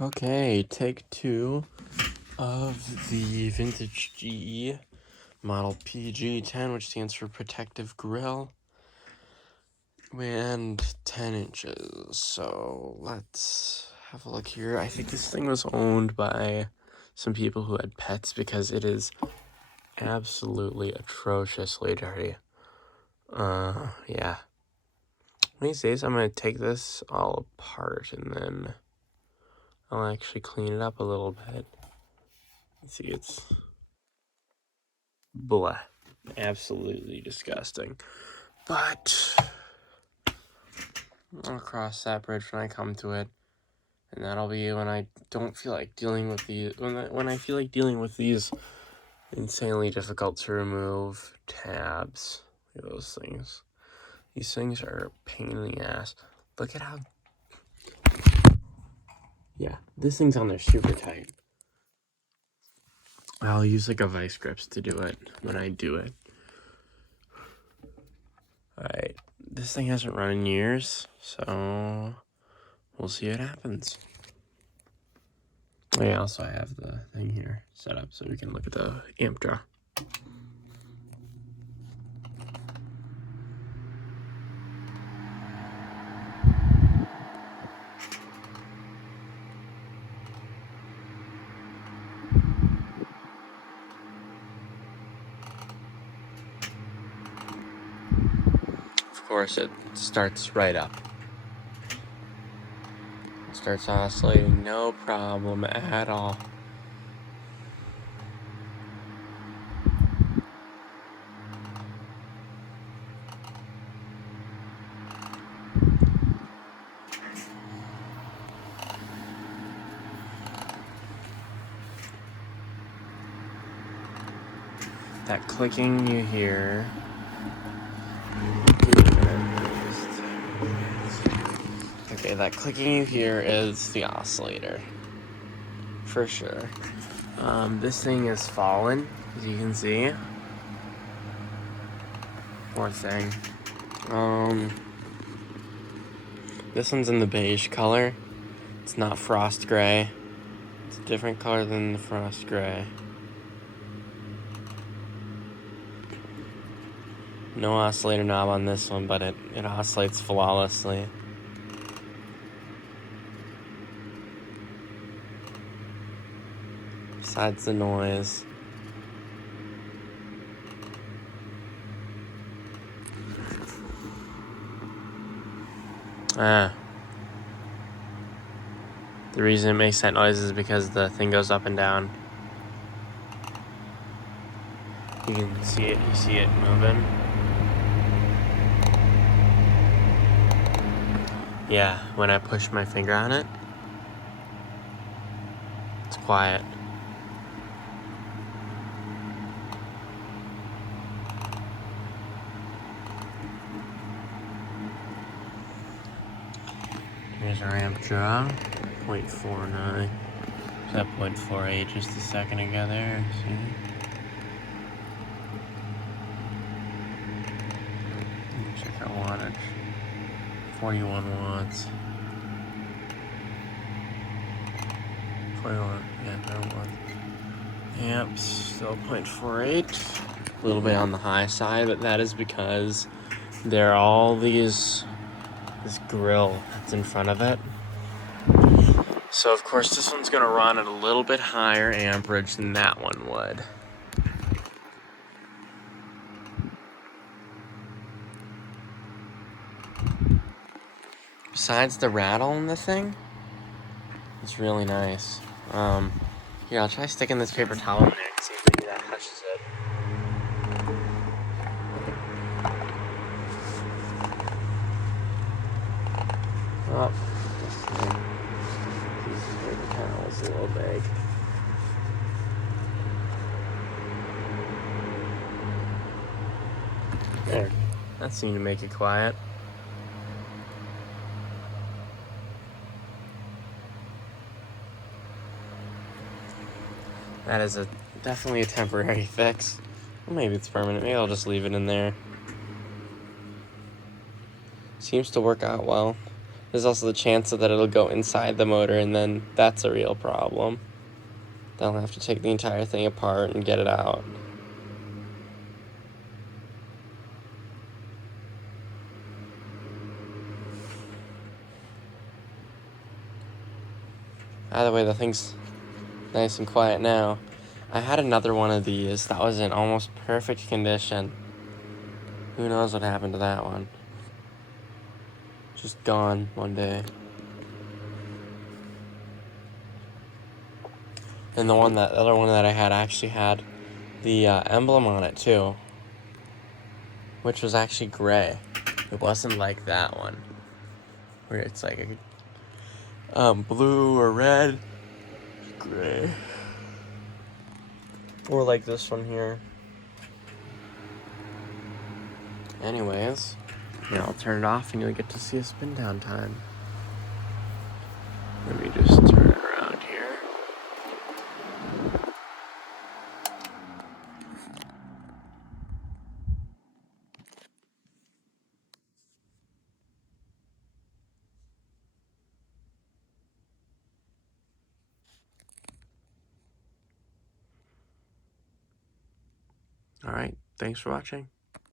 Okay, take two of the vintage GE model PG10, which stands for Protective Grill, and 10 inches. So let's have a look here. I think this thing was owned by some people who had pets because it is absolutely atrociously dirty. Yeah. One of these days I'm going to take this all apart and then I'll actually clean it up a little bit. See, it's blah. Absolutely disgusting. But I'll cross that bridge when I come to it. And that'll be when I don't feel like dealing with when I feel like dealing with these insanely difficult to remove tabs. Look at those things. These things are a pain in the ass. Look at how... Yeah, this thing's on there super tight. I'll use like a vice grips to do it when I do it. Alright, this thing hasn't run in years, so we'll see what happens. I also have the thing here set up so we can look at the amp draw. Of course, it starts right up. It starts oscillating, no problem at all. That clicking you hear... Okay, that clicking you hear is the oscillator, for sure. This thing is fallen, as you can see. Poor thing. This one's in the beige color. It's not frost gray. It's a different color than the frost gray. No oscillator knob on this one, but it oscillates flawlessly. Besides the noise. The reason it makes that noise is because the thing goes up and down. You can see it, you see it moving. Yeah, when I push my finger on it, it's quiet. Here's our amp draw, 0.49. That 0.48 just a second ago there, see? Check our wattage. 41 watts. 41, yeah, there it was. Amps, still 0.48. A little bit on the high side, but that is because there are all this grill that's in front of it. So of course this one's gonna run at a little bit higher amperage than that one would. Besides the rattle in the thing, it's really nice. Here, I'll try sticking this paper towel in there and see if maybe that hushes it. Oh, this paper towel is a little big. There, that seemed to make it quiet. That is definitely a temporary fix. Well, maybe it's permanent. Maybe I'll just leave it in there. Seems to work out well. there's also the chance that it'll go inside the motor, and then that's a real problem. Then I'll have to take the entire thing apart and get it out. Either way, the thing's nice and quiet now. I had another one of these that was in almost perfect condition. Who knows what happened to that one? Just gone one day. And the other one that I had actually had the emblem on it too, which was actually gray. It wasn't like that one, where it's like a blue or red, gray, or like this one here. Anyways, now I'll turn it off and you'll get to see a spin down time. Let me just turn it around here. Alright, thanks for watching.